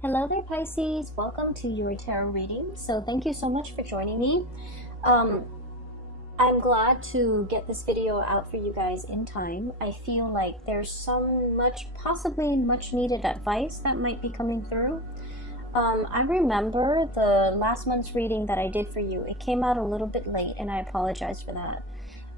Hello there, Pisces. Welcome to your tarot reading. So thank you so much for joining me. I'm glad to get this video out for you guys in time. I feel like there's possibly much needed advice that might be coming through. I remember the last month's reading that I did for you. It came out a little bit late and I apologize for that.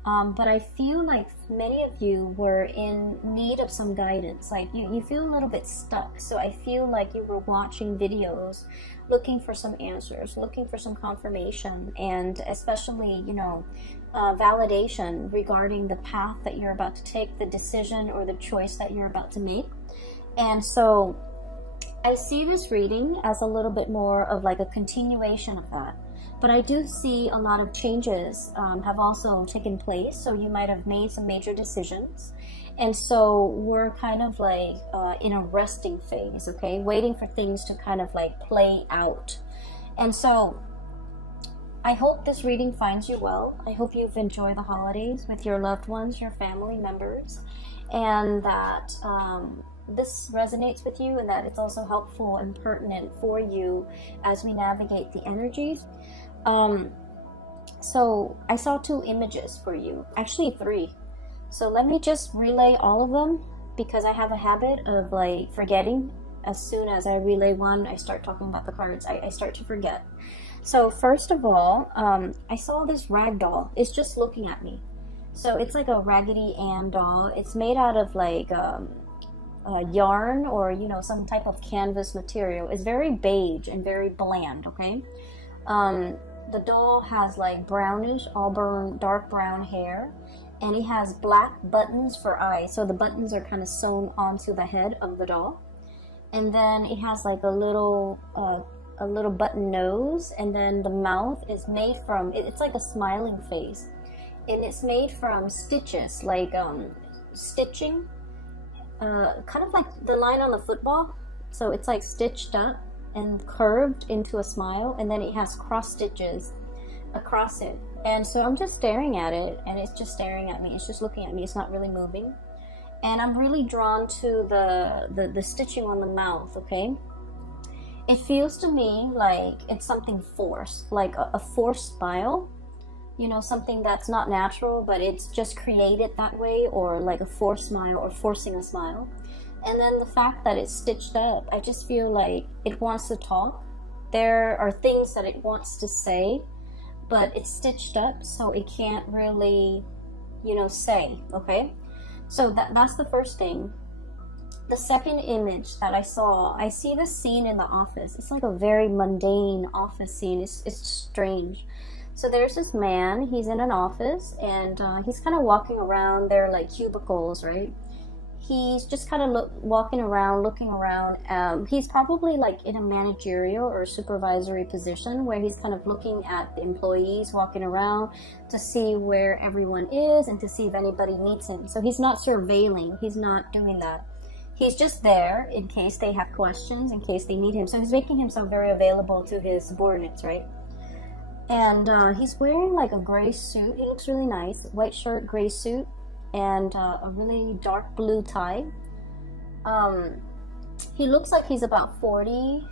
But I feel like many of you were in need of some guidance. Like you feel a little bit stuck. So I feel like you were watching videos, looking for some answers, looking for some confirmation, and especially, validation regarding the path that you're about to take, the decision or the choice that you're about to make. And so I see this reading as a little bit more of like a continuation of that. But I do see a lot of changes have also taken place. So you might have made some major decisions. And so we're kind of like in a resting phase, okay? Waiting for things to kind of like play out. And so I hope this reading finds you well. I hope you've enjoyed the holidays with your loved ones, your family members, and that this resonates with you and that it's also helpful and pertinent for you as we navigate the energies. So I saw 2 images for you, actually 3. So let me just relay all of them because I have a habit of like forgetting. As soon as I relay one, I start talking about the cards. I start to forget. So first of all, I saw this rag doll. It's just looking at me. So it's like a Raggedy Ann doll. It's made out of like yarn or some type of canvas material. It's very beige and very bland, okay? The doll has like brownish auburn dark brown hair, and it has black buttons for eyes, so the buttons are kind of sewn onto the head of the doll. And then it has like a little button nose, and then the mouth is made from it's like a smiling face, and it's made from stitches, like stitching, kind of like the line on the football. So it's like stitched up and curved into a smile, and then it has cross stitches across it. And so I'm just staring at it, and it's just staring at me. It's just looking at me. It's not really moving. And I'm really drawn to the stitching on the mouth, okay? It feels to me like it's something forced, like a forced smile, something that's not natural, but it's just created that way, or like a forced smile or forcing a smile. And then the fact that it's stitched up, I just feel like it wants to talk. There are things that it wants to say, but it's stitched up, so it can't really, say, okay? So that's the first thing. The second image that I see this scene in the office. It's like a very mundane office scene. It's strange. So there's this man, he's in an office, and he's kind of walking around. There are like cubicles, right? He's just kind of walking around, looking around. He's probably like in a managerial or supervisory position where he's kind of looking at the employees walking around to see where everyone is and to see if anybody needs him. So he's not surveilling. He's not doing that. He's just there in case they have questions, in case they need him. So he's making himself very available to his subordinates, right? And he's wearing like a gray suit. He looks really nice. White shirt, gray suit, and a really dark blue tie. He looks like he's about 40,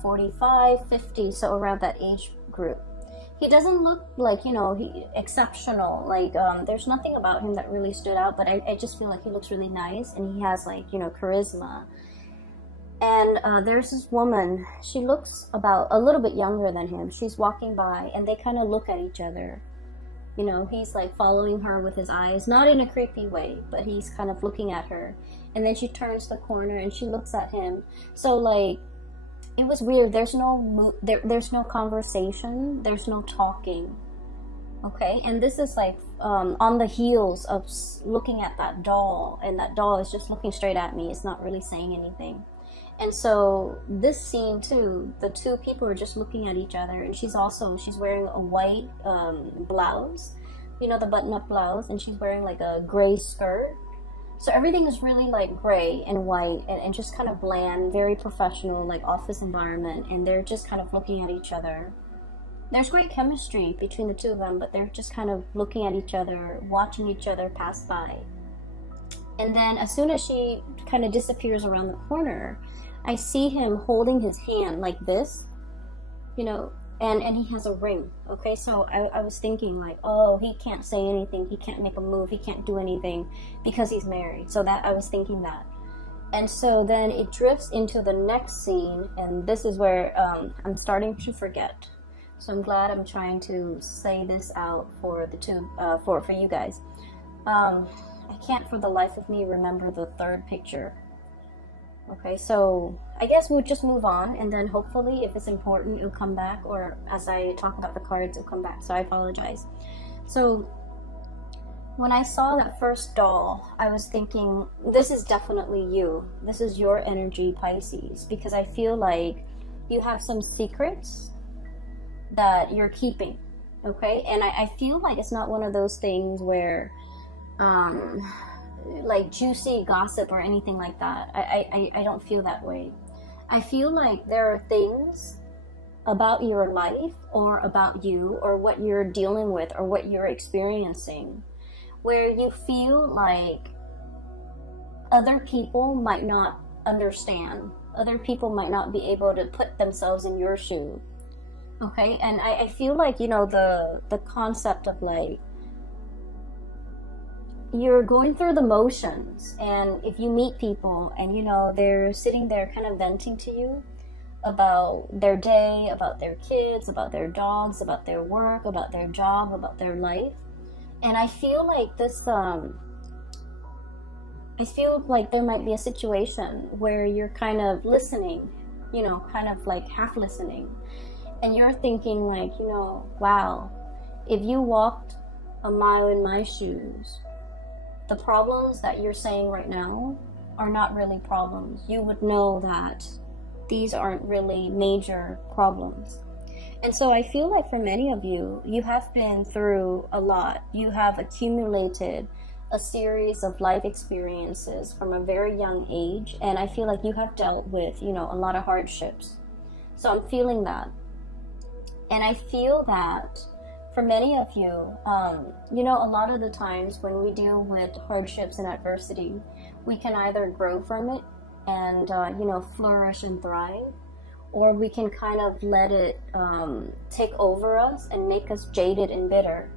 45, 50, so around that age group. He doesn't look like, exceptional. Like, there's nothing about him that really stood out, but I just feel like he looks really nice, and he has like, charisma. And there's this woman. She looks about a little bit younger than him. She's walking by, and they kind of look at each other. He's like following her with his eyes, not in a creepy way, but he's kind of looking at her. And then she turns the corner and she looks at him. So like, it was weird. There's no conversation. There's no talking. Okay. And this is like on the heels of looking at that doll, and that doll is just looking straight at me. It's not really saying anything. And so this scene too, the 2 people are just looking at each other, and she's wearing a white blouse, the button-up blouse, and she's wearing like a gray skirt. So everything is really like gray and white and just kind of bland, very professional, like office environment, and they're just kind of looking at each other. There's great chemistry between the 2 of them, but they're just kind of looking at each other, watching each other pass by. And then as soon as she kind of disappears around the corner, I see him holding his hand like this, you know, and he has a ring. Okay, so I was thinking like, oh, he can't say anything, he can't make a move, he can't do anything because he's married. So that I was thinking that. And so then it drifts into the next scene, and this is where I'm starting to forget. So I'm glad I'm trying to say this out for the two, for you guys. I can't for the life of me remember the third picture. Okay, so I guess we'll just move on, and then hopefully if it's important, it'll come back, or as I talk about the cards, it'll come back. So I apologize. So when I saw that first doll, I was thinking, this is definitely you. This is your energy, Pisces, because I feel like you have some secrets that you're keeping, okay? And I feel like it's not one of those things where, like juicy gossip or anything like that. I don't feel that way. I feel like there are things about your life or about you or what you're dealing with or what you're experiencing where you feel like other people might not understand. Other people might not be able to put themselves in your shoe. Okay, and I feel like, you know, the concept of like, you're going through the motions, and if you meet people and, you know, they're sitting there kind of venting to you about their day, about their kids, about their dogs, about their work, about their job, about their life. And I feel like this, I feel like there might be a situation where you're kind of listening, you know, kind of like half listening. And you're thinking like, you know, wow, if you walked a mile in my shoes, the problems that you're saying right now are not really problems. You would know that these aren't really major problems. And so I feel like for many of you, you have been through a lot. You have accumulated a series of life experiences from a very young age. And I feel like you have dealt with, you know, a lot of hardships. So I'm feeling that. And I feel that for many of you, you know, a lot of the times when we deal with hardships and adversity, we can either grow from it and, you know, flourish and thrive, or we can kind of let it take over us and make us jaded and bitter.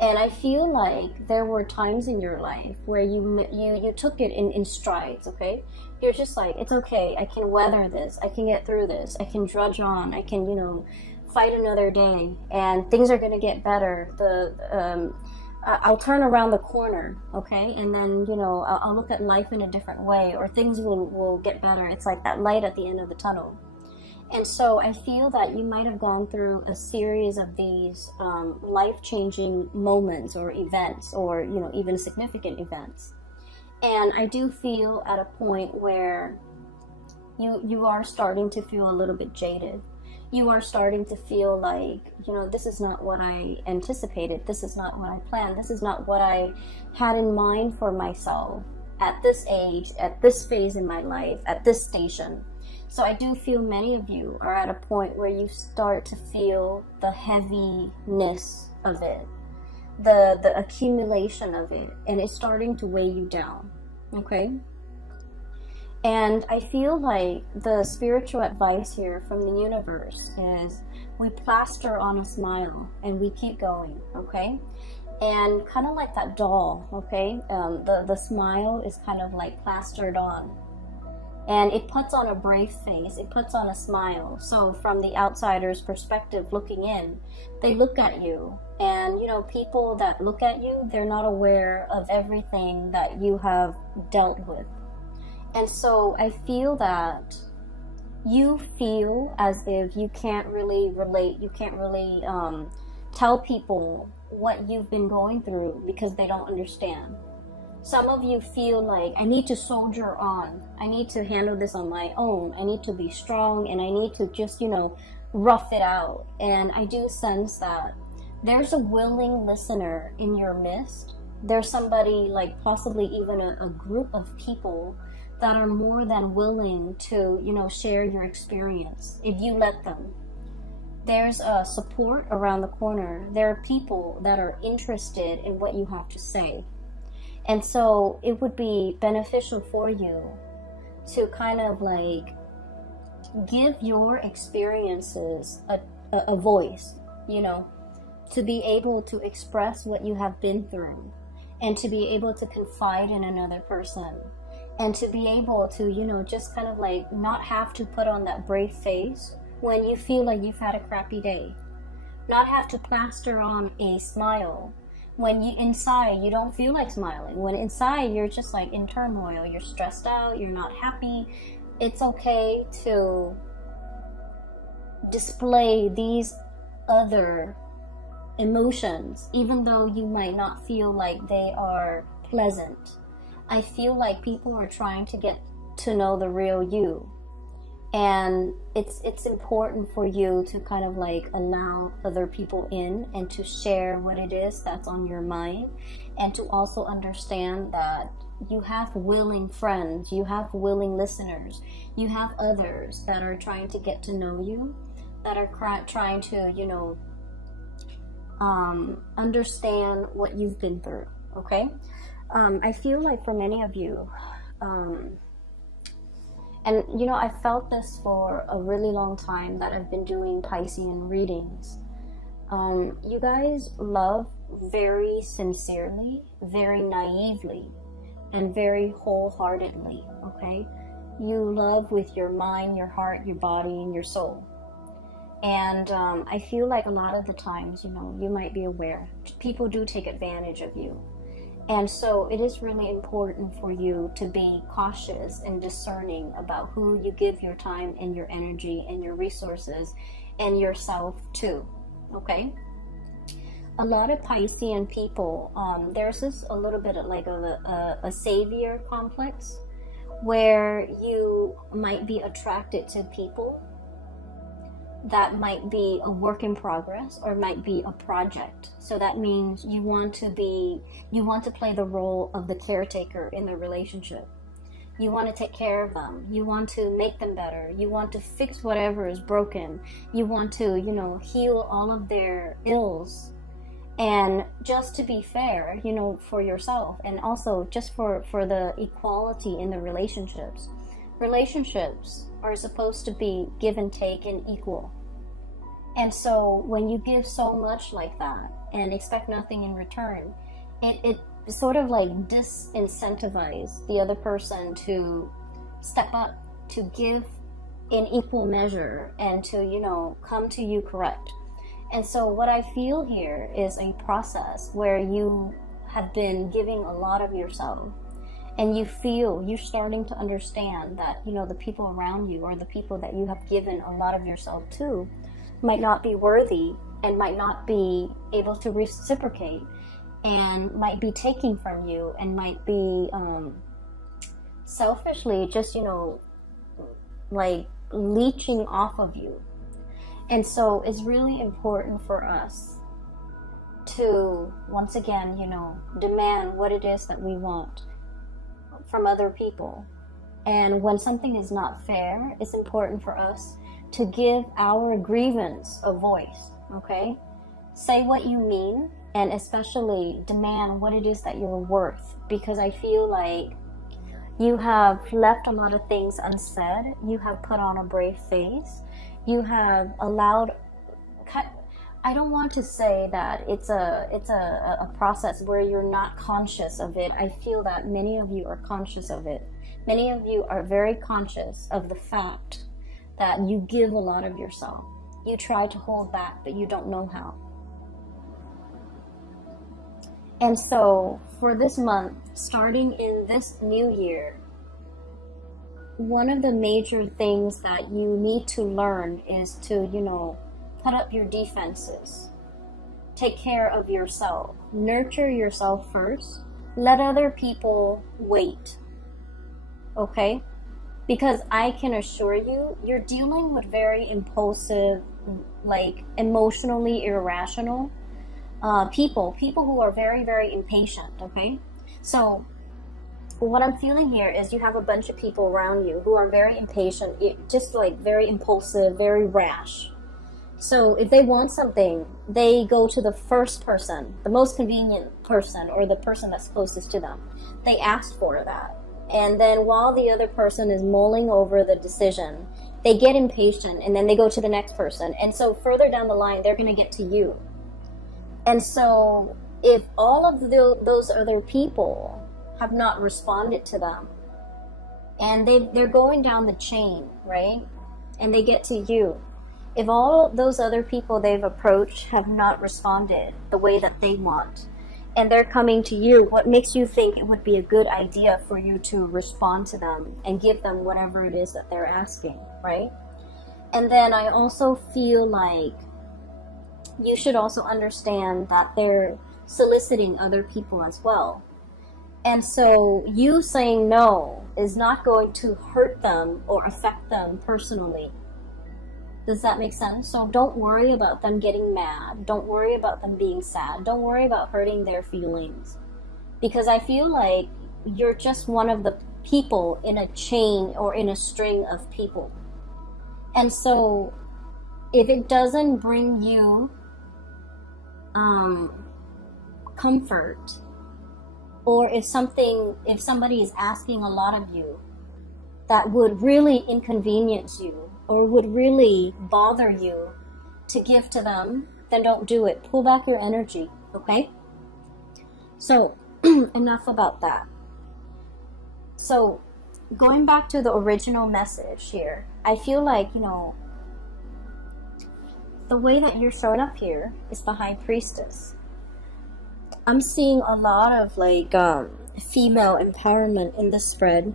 And I feel like there were times in your life where you took it in strides, okay? You're just like, it's okay, I can weather this, I can get through this, I can drudge on, I can, you know, fight another day, and things are going to get better. I'll turn around the corner, okay? And then, you know, I'll look at life in a different way, or things will get better. It's like that light at the end of the tunnel. And so I feel that you might have gone through a series of these life-changing moments or events, or, you know, even significant events. And I do feel at a point where you are starting to feel a little bit jaded. You are starting to feel like, you know, this is not what I anticipated. This is not what I planned. This is not what I had in mind for myself at this age, at this phase in my life, at this station. So I do feel many of you are at a point where you start to feel the heaviness of it, the accumulation of it, and it's starting to weigh you down, okay? And I feel like the spiritual advice here from the universe is we plaster on a smile and we keep going, okay? And kind of like that doll, okay? The smile is kind of like plastered on. And it puts on a brave face, it puts on a smile. So from the outsider's perspective looking in, they look at you. And, you know, people that look at you, they're not aware of everything that you have dealt with. And so I feel that you feel as if you can't really relate, you can't really tell people what you've been going through because they don't understand. Some of you feel like, I need to soldier on, I need to handle this on my own, I need to be strong, and I need to just, you know, rough it out. And I do sense that there's a willing listener in your midst. There's somebody, like possibly even a group of people that are more than willing to, you know, share your experience if you let them. There's a support around the corner. There are people that are interested in what you have to say. And so it would be beneficial for you to kind of like give your experiences a voice, you know, to be able to express what you have been through, and to be able to confide in another person, and to be able to, you know, just kind of like not have to put on that brave face when you feel like you've had a crappy day. Not have to plaster on a smile when you inside you don't feel like smiling. When inside you're just like in turmoil, you're stressed out, you're not happy. It's okay to display these other emotions, even though you might not feel like they are pleasant. I feel like people are trying to get to know the real you, and it's important for you to kind of like allow other people in and to share what it is that's on your mind, and to also understand that you have willing friends, you have willing listeners, you have others that are trying to get to know you, that are trying to, you know, understand what you've been through, okay? I feel like for many of you, and you know, I felt this for a really long time that I've been doing Piscean readings. You guys love very sincerely, very naively, and very wholeheartedly, okay? You love with your mind, your heart, your body, and your soul. And I feel like a lot of the times, you know, you might be aware, people do take advantage of you. And so it is really important for you to be cautious and discerning about who you give your time and your energy and your resources and yourself to, okay? A lot of Piscean people, there's this a little bit of like a savior complex, where you might be attracted to people that might be a work in progress or might be a project. So that means you want to play the role of the caretaker in the relationship. You want to take care of them. You want to make them better. You want to fix whatever is broken. You want to, you know, heal all of their ills. And just to be fair, you know, for yourself, and also just for the equality in the relationships. Relationships are supposed to be give and take and equal. And so when you give so much like that and expect nothing in return, it sort of like disincentivizes the other person to step up, to give in equal measure, and to, you know, come to you correct. And so what I feel here is a process where you have been giving a lot of yourself, and you feel you're starting to understand that, you know, the people around you or the people that you have given a lot of yourself to might not be worthy and might not be able to reciprocate, and might be taking from you, and might be selfishly just, you know, like leeching off of you. And so it's really important for us to, once again, you know, demand what it is that we want from other people. And when something is not fair, it's important for us to give our grievance a voice, okay? Say what you mean, and especially demand what it is that you're worth, because I feel like you have left a lot of things unsaid. You have put on a brave face. You have allowed, I don't want to say that it's a process where you're not conscious of it. I feel that many of you are conscious of it. Many of you are very conscious of the fact that you give a lot of yourself. You try to hold back, but you don't know how. And so for this month, starting in this new year, one of the major things that you need to learn is to, you know, put up your defenses. Take care of yourself. Nurture yourself first. Let other people wait. Okay? Because I can assure you, you're dealing with very impulsive, like emotionally irrational people who are very, very impatient, okay? So what I'm feeling here is you have a bunch of people around you who are very impatient, just like very impulsive, very rash. So if they want something, they go to the first person, the most convenient person, or the person that's closest to them. They ask for that. And then while the other person is mulling over the decision, they get impatient and then they go to the next person. And so further down the line, they're going to get to you. And so if all of those other people have not responded to them, and they're going down the chain, right? And they get to you. If all those other people they've approached have not responded the way that they want, and they're coming to you, what makes you think it would be a good idea for you to respond to them and give them whatever it is that they're asking, right? And then I also feel like you should also understand that they're soliciting other people as well. And so you saying no is not going to hurt them or affect them personally. Does that make sense? So don't worry about them getting mad. Don't worry about them being sad. Don't worry about hurting their feelings. Because I feel like you're just one of the people in a chain or in a string of people. And so if it doesn't bring you comfort, or if somebody is asking a lot of you that would really inconvenience you or would really bother you to give to them, then don't do it. Pull back your energy, okay? So enough about that. So going back to the original message here, I feel like, you know, the way that you're showing up here is the High Priestess. I'm seeing a lot of like female empowerment in the spread.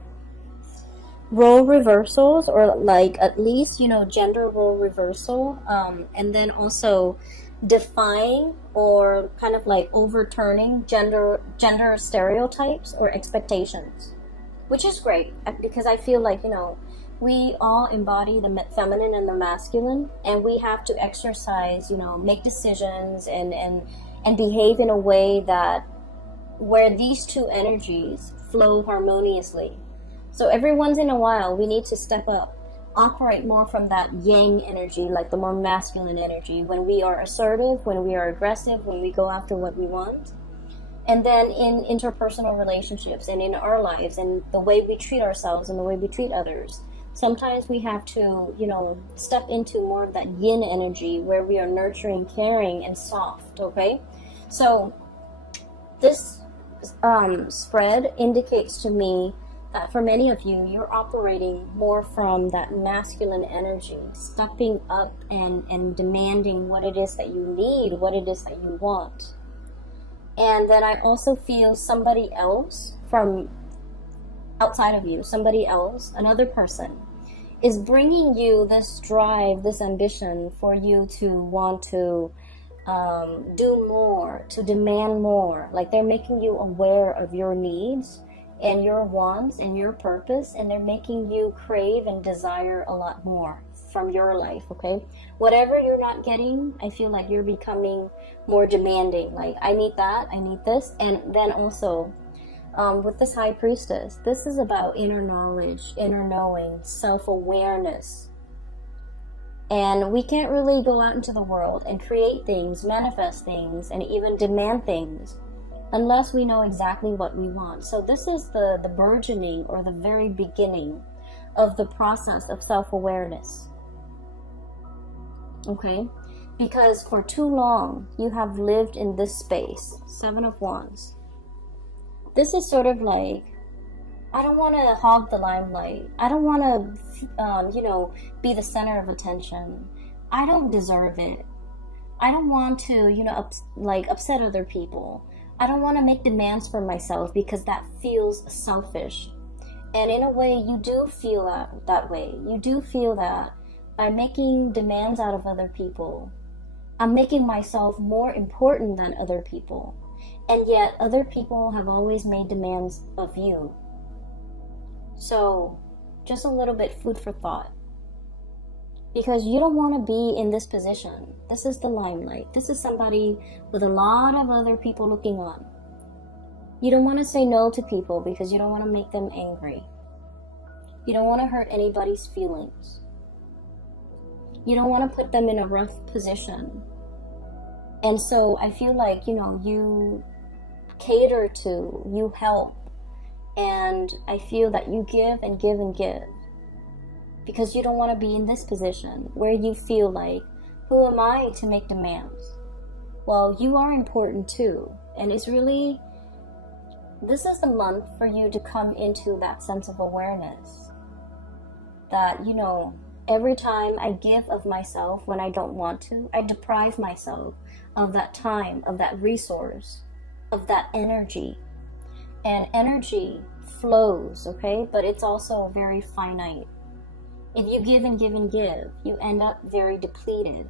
Role reversals, or like at least, you know, gender role reversal, and then also defying or kind of like overturning gender stereotypes or expectations, which is great because I feel like, you know, we all embody the feminine and the masculine, and we have to exercise, you know, make decisions and behave in a way that where these two energies flow harmoniously. So every once in a while, we need to step up, operate more from that yang energy, like the more masculine energy, when we are assertive, when we are aggressive, when we go after what we want. And then in interpersonal relationships and in our lives and the way we treat ourselves and the way we treat others, sometimes we have to, you know, step into more of that yin energy where we are nurturing, caring, and soft, okay? So this spread indicates to me that for many of you, you're operating more from that masculine energy, stepping up and demanding what it is that you need, what it is that you want. And then I also feel somebody else from outside of you, somebody else, another person, is bringing you this drive, this ambition for you to want to do more, to demand more. Like they're making you aware of your needs and your wants and your purpose, and they're making you crave and desire a lot more from your life, okay? Whatever you're not getting, I feel like you're becoming more demanding. Like, I need that, I need this. And then also, with this High Priestess, this is about inner knowledge, inner knowing, self-awareness. And we can't really go out into the world and create things, manifest things, and even demand things unless we know exactly what we want. So this is the burgeoning or the very beginning of the process of self-awareness. Okay? Because for too long, you have lived in this space. 7 of Wands. This is sort of like, I don't want to hog the limelight. I don't want to, you know, be the center of attention. I don't deserve it. I don't want to, you know, upset other people. I don't want to make demands for myself because that feels selfish. And in a way, you do feel that way. You do feel that by making demands out of other people, I'm making myself more important than other people. And yet, other people have always made demands of you. So, just a little bit food for thought. Because you don't want to be in this position. This is the limelight. This is somebody with a lot of other people looking on. You don't want to say no to people because you don't want to make them angry. You don't want to hurt anybody's feelings. You don't want to put them in a rough position. And so I feel like, you know, you cater to, you help. And I feel that you give and give and give. because you don't want to be in this position where you feel like, who am I to make demands? Well, you are important too. And it's really, this is the month for you to come into that sense of awareness that, you know, every time I give of myself when I don't want to, I deprive myself of that time, of that resource, of that energy. And energy flows, okay? But it's also very finite. If you give and give and give, you end up very depleted.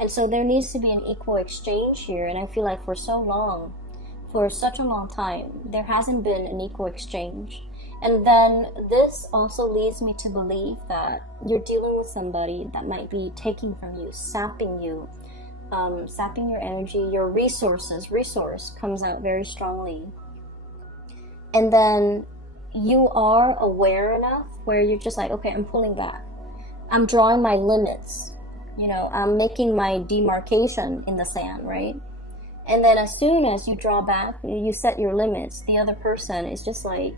And so there needs to be an equal exchange here. And I feel like for so long, for such a long time, there hasn't been an equal exchange. And then this also leads me to believe that you're dealing with somebody that might be taking from you, sapping you, sapping your energy, your resources. Resource comes out very strongly. And then you are aware enough where you're just like, okay, I'm pulling back. I'm drawing my limits. You know, I'm making my demarcation in the sand, right? And then as soon as you draw back, you set your limits, the other person is just like,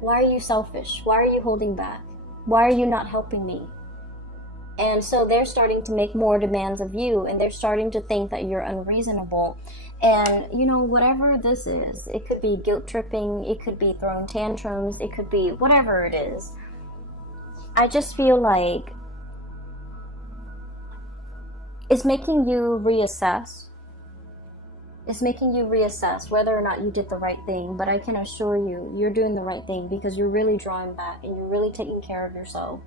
why are you selfish? Why are you holding back? Why are you not helping me? And so they're starting to make more demands of you, and they're starting to think that you're unreasonable. And, you know, whatever this is, it could be guilt tripping, it could be throwing tantrums, it could be whatever it is. I just feel like it's making you reassess. It's making you reassess whether or not you did the right thing. But I can assure you, you're doing the right thing because you're really drawing back and you're really taking care of yourself,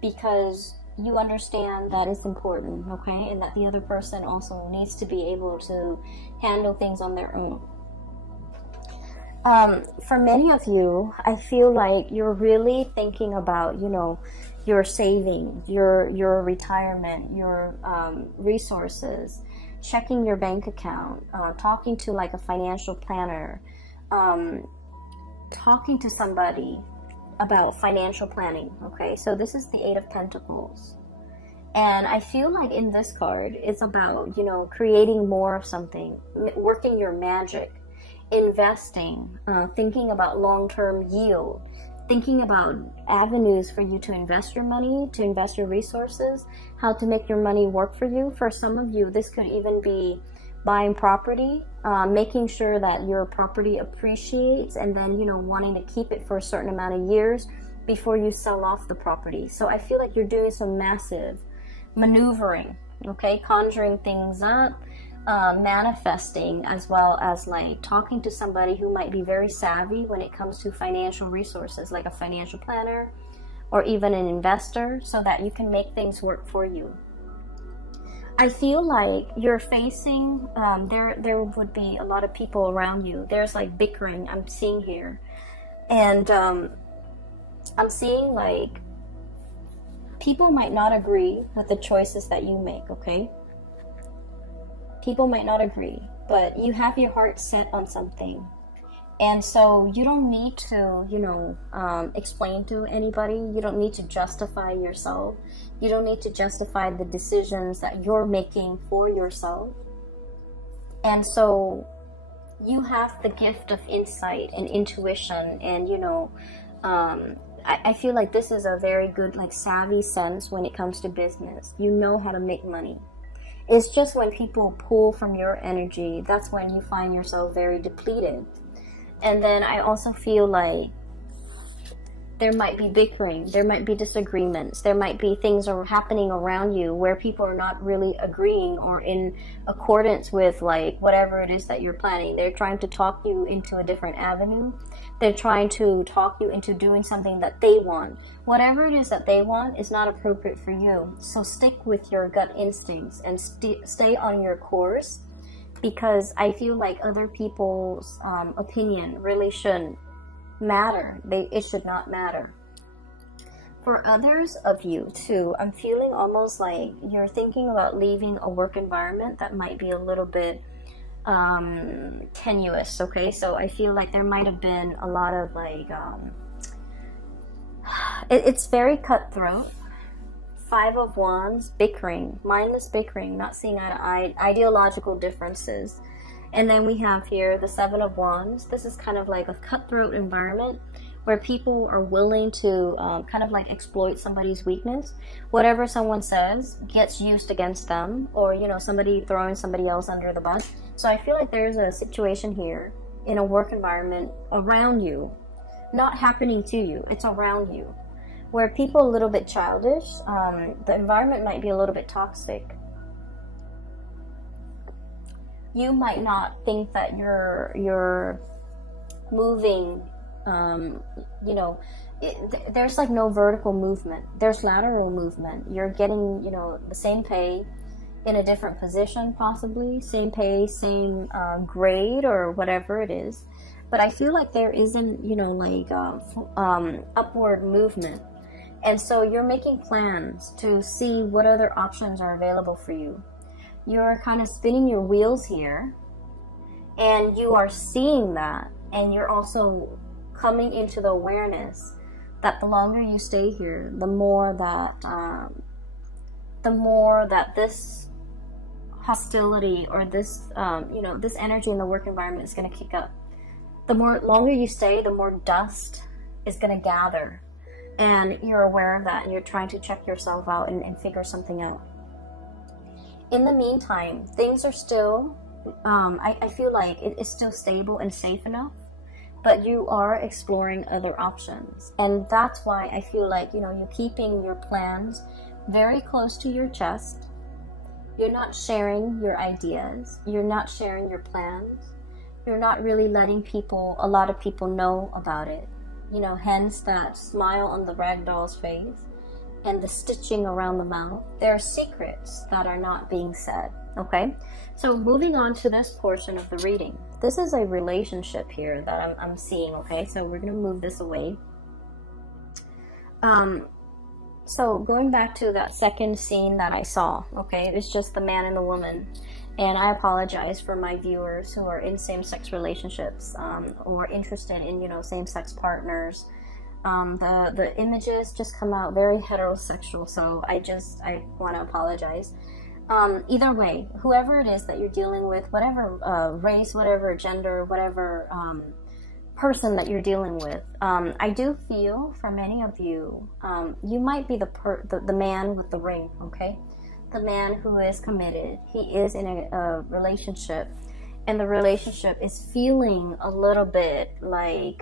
because you understand that it's important, okay? And that the other person also needs to be able to handle things on their own. For many of you, I feel like you're really thinking about, you know, your saving, your retirement, your resources, checking your bank account, talking to like a financial planner, talking to somebody about financial planning, okay? So this is the Eight of Pentacles. And I feel like in this card, it's about, you know, creating more of something, working your magic, investing, thinking about long-term yield, thinking about avenues for you to invest your money, to invest your resources, how to make your money work for you. For some of you, this could even be buying property, making sure that your property appreciates, and then, you know, wanting to keep it for a certain amount of years before you sell off the property. So I feel like you're doing some massive maneuvering, okay, conjuring things up, manifesting, as well as like talking to somebody who might be very savvy when it comes to financial resources, like a financial planner or even an investor, so that you can make things work for you. I feel like you're facing, there would be a lot of people around you. There's like bickering I'm seeing here. And I'm seeing like people might not agree with the choices that you make, okay? People might not agree, but you have your heart set on something. And so you don't need to, you know, explain to anybody. You don't need to justify yourself. You don't need to justify the decisions that you're making for yourself. And so you have the gift of insight and intuition. And, you know, I feel like this is a very good, like, savvy sense when it comes to business. You know how to make money. It's just when people pull from your energy, that's when you find yourself very depleted. And then I also feel like there might be bickering, there might be disagreements, there might be things are happening around you where people are not really agreeing or in accordance with like whatever it is that you're planning. They're trying to talk you into a different avenue. They're trying to talk you into doing something that they want. Whatever it is that they want is not appropriate for you. So stick with your gut instincts and stay on your course, because I feel like other people's opinion really shouldn't matter. It should not matter. For others of you too, I'm feeling almost like you're thinking about leaving a work environment that might be a little bit tenuous, okay? So I feel like there might have been a lot of like it's very cutthroat. Five of Wands, bickering, mindless bickering, not seeing eye to eye, ideological differences. And then we have here the Seven of Wands. This is kind of like a cutthroat environment where people are willing to kind of like exploit somebody's weakness. Whatever someone says gets used against them, or, you know, somebody throwing somebody else under the bus. So I feel like there's a situation here in a work environment around you, not happening to you, it's around you, where people are a little bit childish. The environment might be a little bit toxic. You might not think that you're moving, you know, there's like no vertical movement. There's lateral movement. You're getting, you know, the same pay in a different position, possibly. Same pay, same grade, or whatever it is. But I feel like there isn't, you know, like upward movement. And so you're making plans to see what other options are available for you. You're kind of spinning your wheels here, and you are seeing that, and you're also coming into the awareness that the longer you stay here, the more that this hostility, or this you know, this energy in the work environment is going to kick up. The more longer you stay, the more dust is going to gather, and you're aware of that, and you're trying to check yourself out and figure something out. In the meantime, things are still, I feel like it is still stable and safe enough, but you are exploring other options. And that's why I feel like, you know, you're keeping your plans very close to your chest. You're not sharing your ideas. You're not sharing your plans. You're not really letting a lot of people know about it. You know, hence that smile on the ragdoll's face and the stitching around the mouth. There are secrets that are not being said, okay? So moving on to this portion of the reading. This is a relationship here that I'm seeing, okay? So we're going to move this away. So going back to that second scene that I saw, okay? It's just the man and the woman. And I apologize for my viewers who are in same-sex relationships, or interested in, you know, same-sex partners. The images just come out very heterosexual, so I want to apologize. Either way, whoever it is that you're dealing with, whatever race, whatever gender, whatever person that you're dealing with, I do feel for many of you, you might be the man with the ring, okay? The man who is committed. He is in a relationship, and the relationship is feeling a little bit like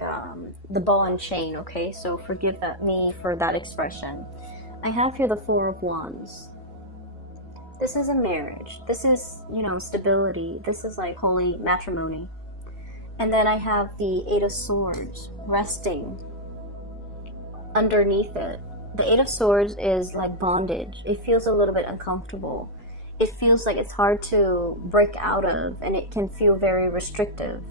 the ball and chain, okay? So forgive me for that expression. I have here the Four of Wands. This is a marriage. This is, you know, stability. This is like holy matrimony. And then I have the Eight of Swords resting underneath it. The Eight of Swords is like bondage. It feels a little bit uncomfortable. It feels like it's hard to break out of, and it can feel very restrictive.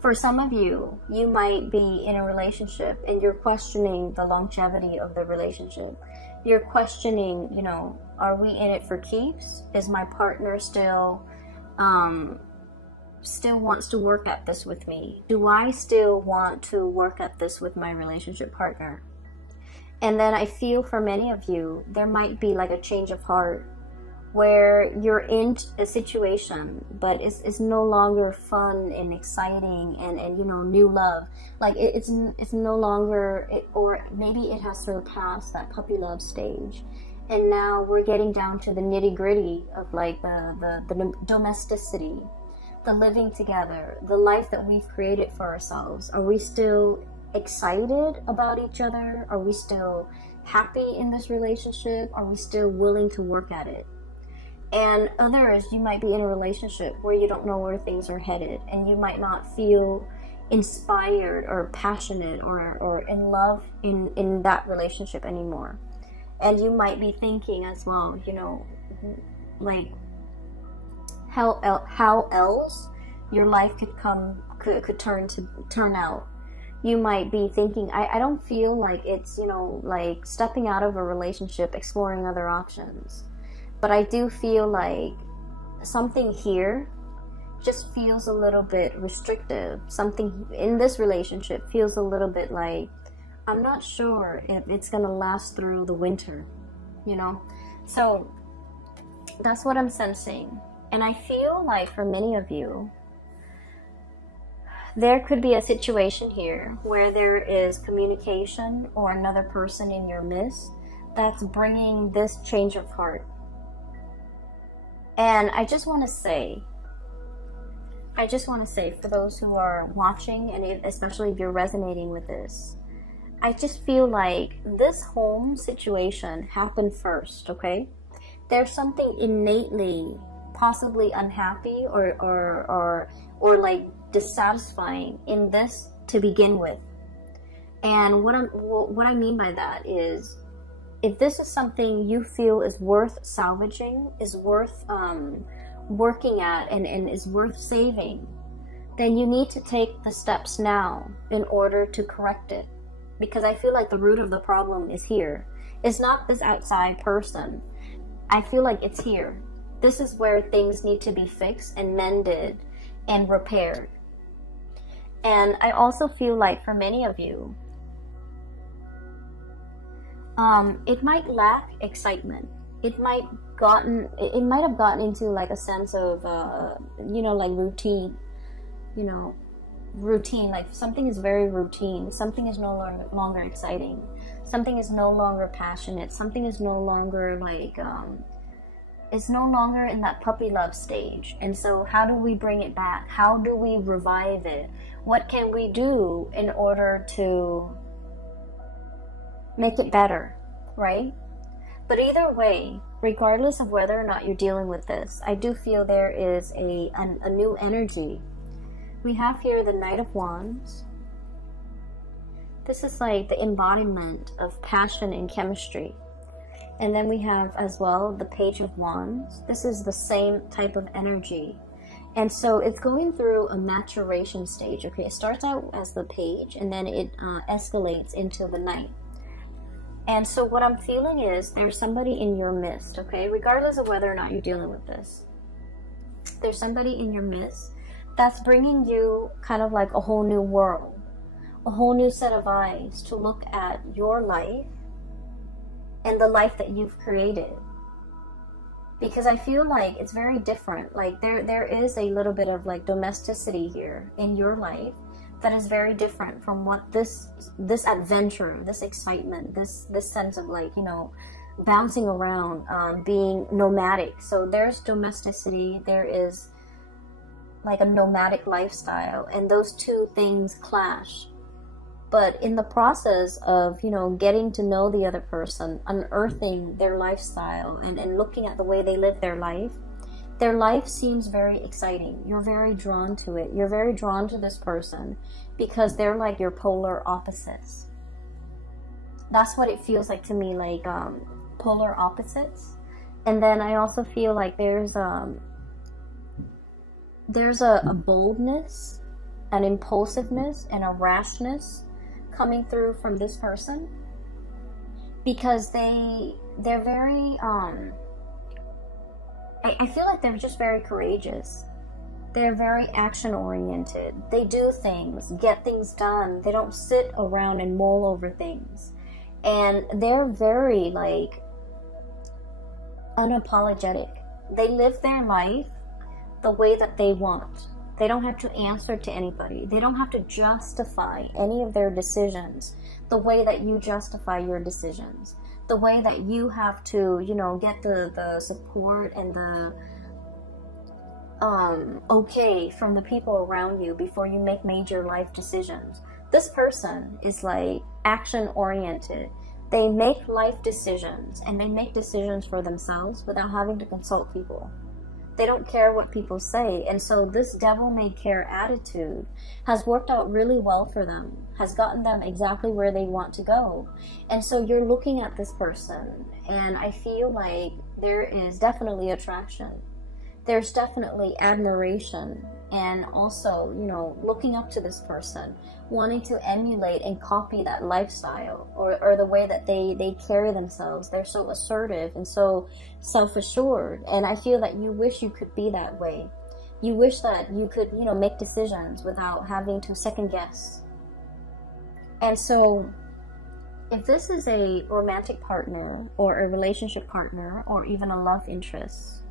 For some of you, you might be in a relationship and you're questioning the longevity of the relationship. You're questioning, you know, are we in it for keeps? Is my partner still wants to work at this with me? Do I still want to work at this with my relationship partner? And then I feel for many of you, there might be like a change of heart where you're in a situation, but it's no longer fun and exciting and you know, new love. Like it's no longer, or maybe it has surpassed that puppy love stage. And now we're getting down to the nitty gritty of like the domesticity, the living together, the life that we've created for ourselves. Are we still excited about each other? Are we still happy in this relationship? Are we still willing to work at it? And others, you might be in a relationship where you don't know where things are headed, and you might not feel inspired or passionate or in love in that relationship anymore. And you might be thinking as well, you know, like how else your life could turn out. You might be thinking, I don't feel like it's, you know, like stepping out of a relationship, exploring other options. But I do feel like something here just feels a little bit restrictive. Something in this relationship feels a little bit like, I'm not sure if it's going to last through the winter, you know? So that's what I'm sensing. And I feel like for many of you, there could be a situation here where there is communication or another person in your midst that's bringing this change of heart. And I just want to say for those who are watching, and especially if you're resonating with this, I just feel like this home situation happened first, okay? There's something innately possibly unhappy or like dissatisfying in this to begin with. And what I mean by that is, if this is something you feel is worth salvaging, is worth working at, and is worth saving, then you need to take the steps now in order to correct it. Because I feel like the root of the problem is here. It's not this outside person. I feel like it's here. This is where things need to be fixed and mended and repaired. And I also feel like for many of you, it might lack excitement. It might have gotten into like a sense of, like routine, routine, like something is very routine. Something is no longer exciting. Something is no longer passionate. Something is no longer like, it's no longer in that puppy love stage. And so how do we bring it back? How do we revive it? What can we do in order to make it better, right? But either way, regardless of whether or not you're dealing with this, I do feel there is a new energy. We have here the Knight of Wands. This is like the embodiment of passion and chemistry. And then we have as well the Page of Wands. This is the same type of energy. And so it's going through a maturation stage. Okay, it starts out as the Page, and then it escalates into the Knight. And so what I'm feeling is there's somebody in your midst, okay? Regardless of whether or not you're dealing with this. There's somebody in your midst that's bringing you kind of like a whole new world. A whole new set of eyes to look at your life and the life that you've created. Because I feel like it's very different. Like there is a little bit of like domesticity here in your life that is very different from what this adventure, this excitement, this sense of like, bouncing around, being nomadic. So there's domesticity, there is like a nomadic lifestyle, and those two things clash. But in the process of, getting to know the other person, unearthing their lifestyle and looking at the way they live their life seems very exciting. You're very drawn to it. You're very drawn to this person because they're like your polar opposites. That's what it feels like to me, like polar opposites. And then I also feel like there's a boldness, an impulsiveness, and a rashness coming through from this person, because they're very I feel like they're just very courageous. They're very action oriented. They do things, get things done. They don't sit around and mull over things. And they're very like unapologetic. They live their life the way that they want. They don't have to answer to anybody. They don't have to justify any of their decisions the way that you justify your decisions. The way that you have to, get the support and the okay from the people around you before you make major life decisions. This person is like action oriented. They make life decisions, and they make decisions for themselves without having to consult people. They don't care what people say. And so this devil-may-care attitude has worked out really well for them, has gotten them exactly where they want to go. And so you're looking at this person, and I feel like there is definitely attraction. There's definitely admiration, and also, looking up to this person, wanting to emulate and copy that lifestyle, or the way that they carry themselves. They're so assertive and so self-assured, and I feel that you wish you could be that way. You wish that you could, make decisions without having to second guess. And so if this is a romantic partner or a relationship partner or even a love interest,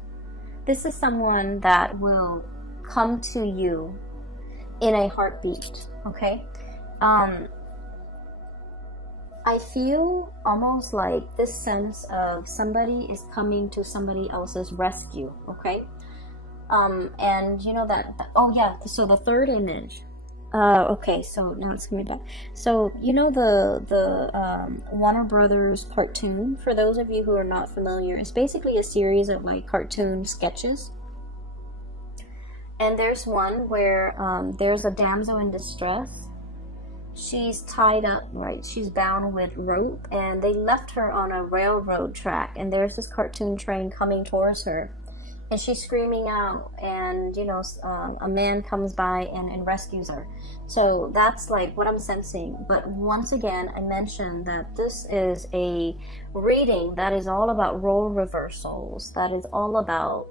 this is someone that will come to you in a heartbeat, okay? I feel almost like this sense of somebody is coming to somebody else's rescue, okay? And you know oh yeah, so the third image, okay, so now it's coming back. So you know the Warner Brothers cartoon, for those of you who are not familiar, it's basically a series of like cartoon sketches. And there's one where there's a damsel in distress. She's tied up, right? She's bound with rope, and they left her on a railroad track, and there's this cartoon train coming towards her, and she's screaming out, and you know, a man comes by and rescues her. So that's like what I'm sensing. But once again, I mentioned that this is a reading that is all about role reversals, that is all about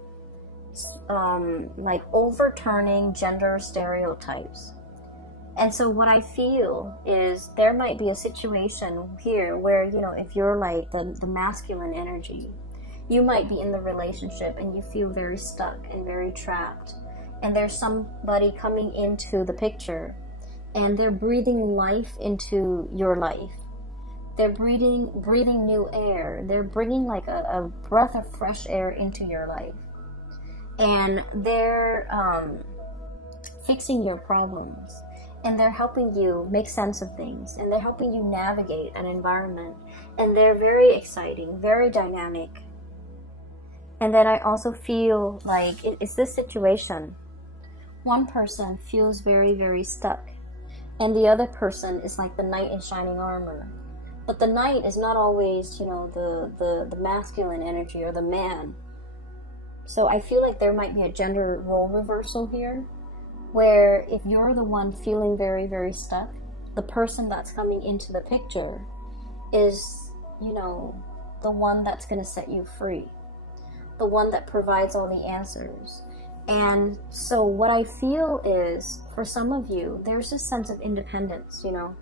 like overturning gender stereotypes. And so what I feel is there might be a situation here where, you know, if you're like the masculine energy, you might be in the relationship and you feel very stuck and very trapped. And there's somebody coming into the picture and they're breathing life into your life. They're breathing new air. They're bringing like a breath of fresh air into your life. And they're fixing your problems. And they're helping you make sense of things, and they're helping you navigate an environment, and they're very exciting, very dynamic. And then I also feel like it's this situation. One person feels very, very stuck, and the other person is like the knight in shining armor. But the knight is not always, you know, the masculine energy or the man. So I feel like there might be a gender role reversal here, where if you're the one feeling very, very stuck, the person that's coming into the picture is, you know, the one that's going to set you free, the one that provides all the answers. And so what I feel is, for some of you, there's this sense of independence, you know,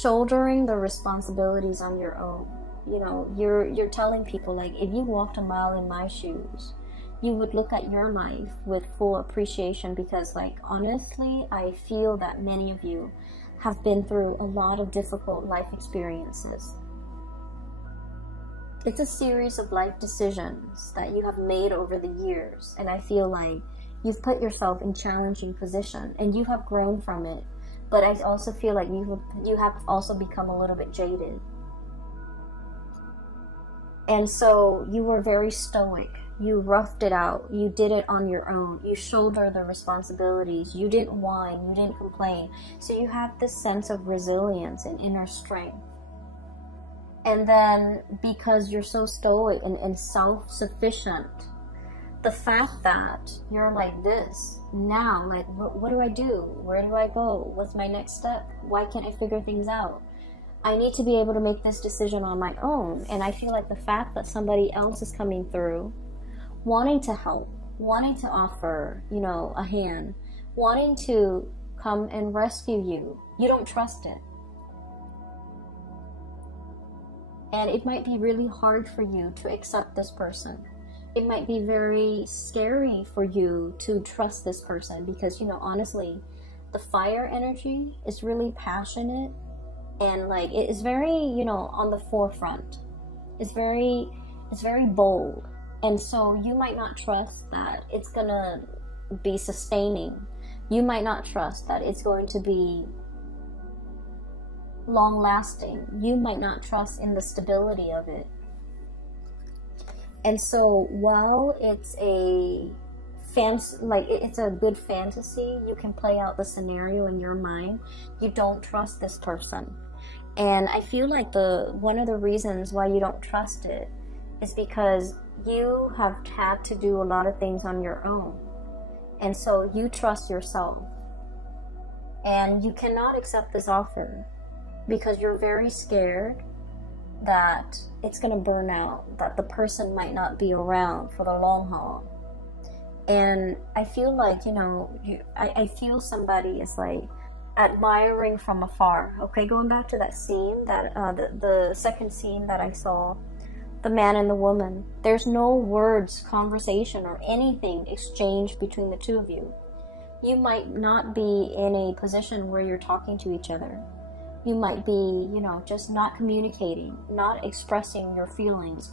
shouldering the responsibilities on your own. You know, you're telling people, like, if you walked a mile in my shoes, you would look at your life with full appreciation, because, like, honestly, I feel that many of you have been through a lot of difficult life experiences. It's a series of life decisions that you have made over the years, and I feel like you've put yourself in challenging position, and you have grown from it, but I also feel like you have also become a little bit jaded. And so you were very stoic. You roughed it out. You did it on your own. You shouldered the responsibilities. You didn't whine. You didn't complain. So you have this sense of resilience and inner strength. And then because you're so stoic and self-sufficient, the fact that you're like this now, like, what do I do? Where do I go? What's my next step? Why can't I figure things out? I need to be able to make this decision on my own. And I feel like the fact that somebody else is coming through, wanting to help, wanting to offer, you know, a hand, wanting to come and rescue you, you don't trust it. And it might be really hard for you to accept this person. It might be very scary for you to trust this person because, you know, honestly, the fire energy is really passionate and, like, it is very, you know, on the forefront. It's very bold. And so you might not trust that it's gonna be sustaining. You might not trust that it's going to be long lasting. You might not trust in the stability of it. And so while it's it's a good fantasy, you can play out the scenario in your mind, you don't trust this person. And I feel like one of the reasons why you don't trust it is because you have had to do a lot of things on your own. And so you trust yourself. And you cannot accept this offer because you're very scared that it's going to burn out, that the person might not be around for the long haul. And I feel like, you know, I feel somebody is like admiring from afar. Okay, going back to that scene, that the second scene that I saw, the man and the woman, there's no words, conversation, or anything exchanged between the two of you. You might not be in a position where you're talking to each other. You might be, you know, just not communicating, not expressing your feelings,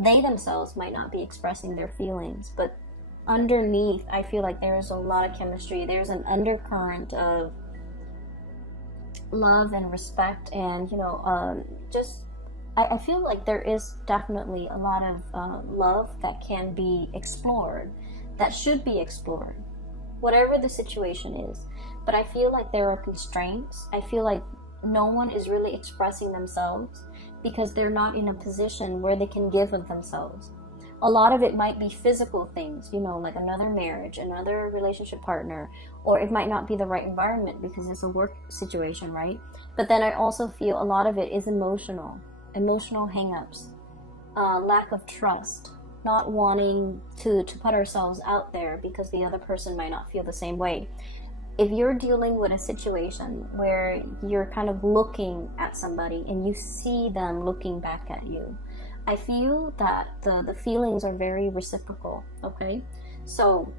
they themselves might not be expressing their feelings, but underneath, I feel like there is a lot of chemistry. There's an undercurrent of love and respect, and, you know, I feel like there is definitely a lot of love that can be explored, that should be explored, whatever the situation is. But I feel like there are constraints. I feel like no one is really expressing themselves because they're not in a position where they can give of themselves. A lot of it might be physical things, you know, like another marriage, another relationship partner, or it might not be the right environment because it's a work situation, right? But then I also feel a lot of it is emotional hang-ups, lack of trust, not wanting to put ourselves out there because the other person might not feel the same way. If you're dealing with a situation where you're kind of looking at somebody and you see them looking back at you, I feel that the feelings are very reciprocal, okay? So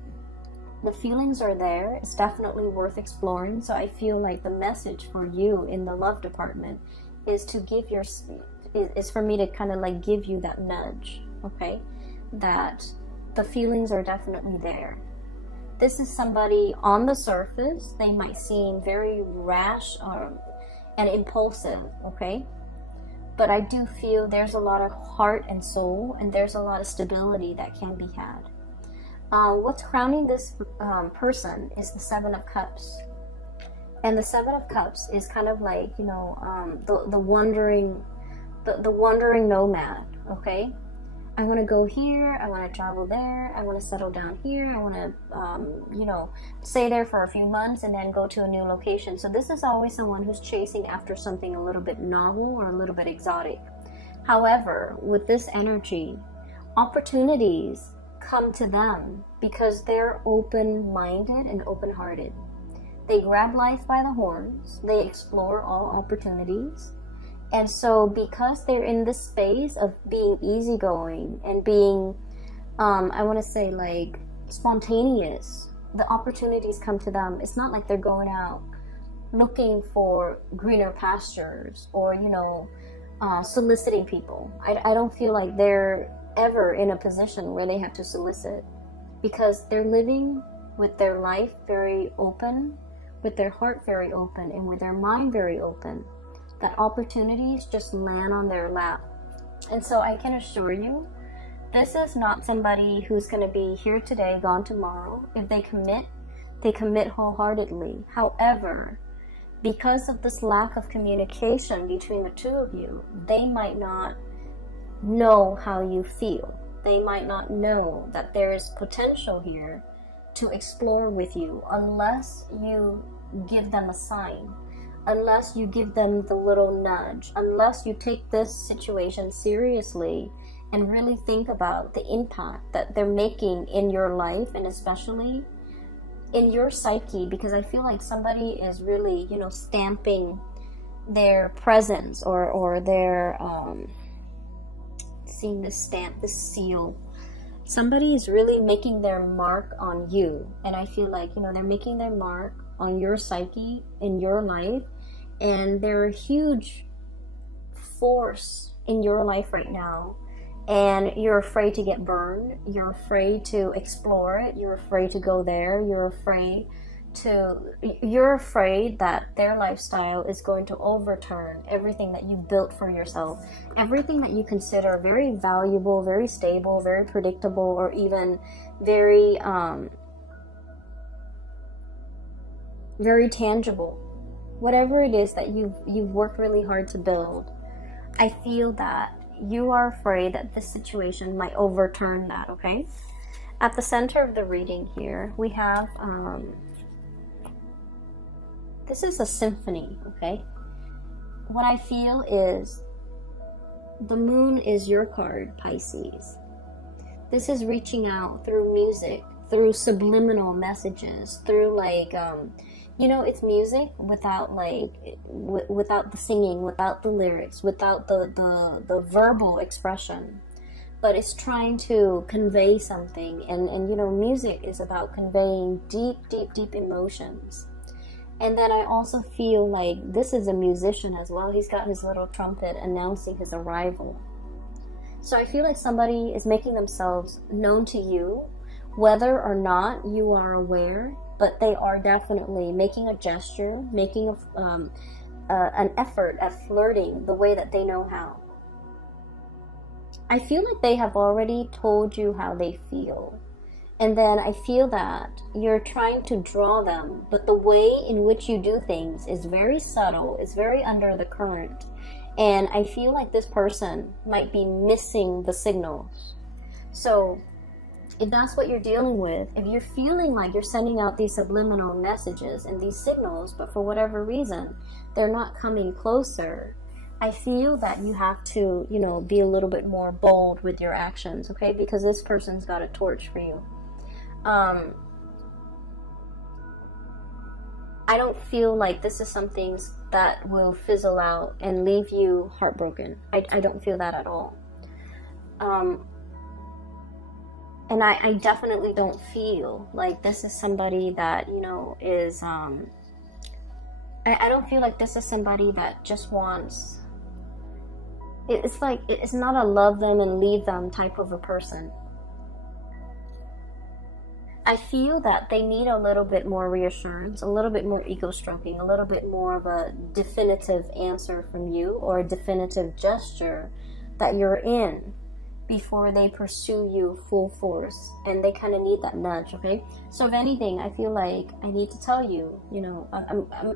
the feelings are there. It's definitely worth exploring. So I feel like the message for you in the love department is to give is for me to kind of like give you that nudge, okay? That the feelings are definitely there. This is somebody on the surface, they might seem very rash and impulsive, okay? But I do feel there's a lot of heart and soul, and there's a lot of stability that can be had. What's crowning this person is the Seven of Cups. And the Seven of Cups is kind of like, you know, the wandering nomad, okay? I want to go here, I want to travel there, I want to settle down here, I want to, you know, stay there for a few months and then go to a new location. So this is always someone who's chasing after something a little bit novel or a little bit exotic. However, with this energy, opportunities come to them because they're open-minded and open-hearted. They grab life by the horns, they explore all opportunities. And so because they're in this space of being easygoing and being, I want to say like spontaneous, the opportunities come to them. It's not like they're going out looking for greener pastures or, you know, soliciting people. I don't feel like they're ever in a position where they have to solicit because they're living with their life very open, with their heart very open, and with their mind very open. That opportunities just land on their lap. And so I can assure you, this is not somebody who's going to be here today, gone tomorrow. If they commit wholeheartedly. However, because of this lack of communication between the two of you, they might not know how you feel. They might not know that there is potential here to explore with you unless you give them a sign. Unless you give them the little nudge, unless you take this situation seriously and really think about the impact that they're making in your life and especially in your psyche, because I feel like somebody is really, you know, stamping their presence or their, seeing this stamp, this seal. Somebody is really making their mark on you. And I feel like, you know, they're making their mark on your psyche, in your life, and they're a huge force in your life right now, and you're afraid to get burned, you're afraid to explore it, you're afraid to go there, you're afraid that their lifestyle is going to overturn everything that you built for yourself, everything that you consider very valuable, very stable, very predictable, or even very very tangible. Whatever it is that you've worked really hard to build, I feel that you are afraid that this situation might overturn that, okay? At the center of the reading here, we have, this is a symphony, okay? What I feel is the moon is your card, Pisces. This is reaching out through music, through subliminal messages, through like, you know, it's music without like, without the singing, without the lyrics, without the verbal expression. but it's trying to convey something. And you know, music is about conveying deep, deep, deep emotions. And then I also feel like this is a musician as well. He's got his little trumpet announcing his arrival. So I feel like somebody is making themselves known to you, whether or not you are aware, but they are definitely making a gesture, making an effort at flirting the way that they know how. I feel like they have already told you how they feel. And then I feel that you're trying to draw them, but the way in which you do things is very subtle, is very under the current. And I feel like this person might be missing the signals. So if that's what you're dealing with, if you're feeling like you're sending out these subliminal messages and these signals, but for whatever reason, they're not coming closer, I feel that you have to, you know, be a little bit more bold with your actions, okay? Because this person's got a torch for you. I don't feel like this is something that will fizzle out and leave you heartbroken. I don't feel that at all. And I definitely don't feel like this is somebody that, you know, is, I don't feel like this is somebody that just wants, it's like, it's not a love them and leave them type of a person. I feel that they need a little bit more reassurance, a little bit more ego stroking, a little bit more of a definitive answer from you, or a definitive gesture that you're in before they pursue you full force. And they kind of need that nudge, okay? So if anything, I feel like I need to tell you, you know,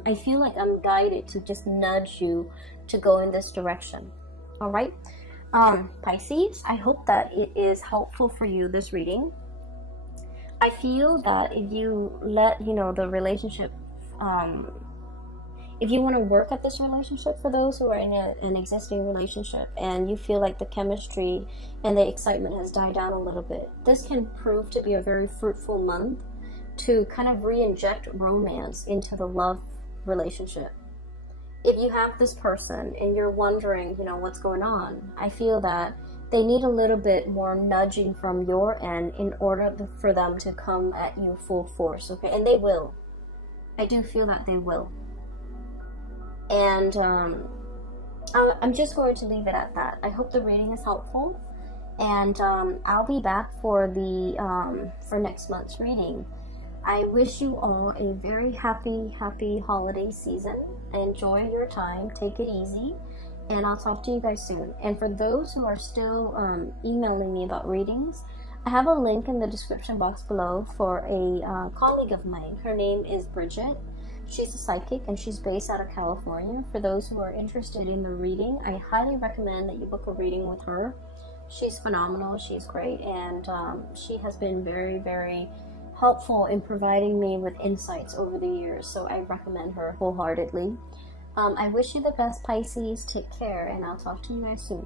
I feel like I'm guided to just nudge you to go in this direction, all right? Pisces, I hope that it is helpful for you, this reading. I feel that if you let, you know, the relationship, if you want to work at this relationship, for those who are in an existing relationship and you feel like the chemistry and the excitement has died down a little bit, this can prove to be a very fruitful month to kind of re-inject romance into the love relationship. If you have this person and you're wondering, you know, what's going on, I feel that they need a little bit more nudging from your end in order for them to come at you full force, okay? And they will. I do feel that they will. And I'm just going to leave it at that. I hope the reading is helpful. And I'll be back for the for next month's reading. I wish you all a very happy holiday season. Enjoy your time. Take it easy. And I'll talk to you guys soon. And for those who are still emailing me about readings, I have a link in the description box below for a colleague of mine. Her name is Bridget. She's a psychic and she's based out of California. For those who are interested in the reading, I highly recommend that you book a reading with her. She's phenomenal. She's great. And she has been very, very helpful in providing me with insights over the years. So I recommend her wholeheartedly. I wish you the best, Pisces. Take care, and I'll talk to you guys soon.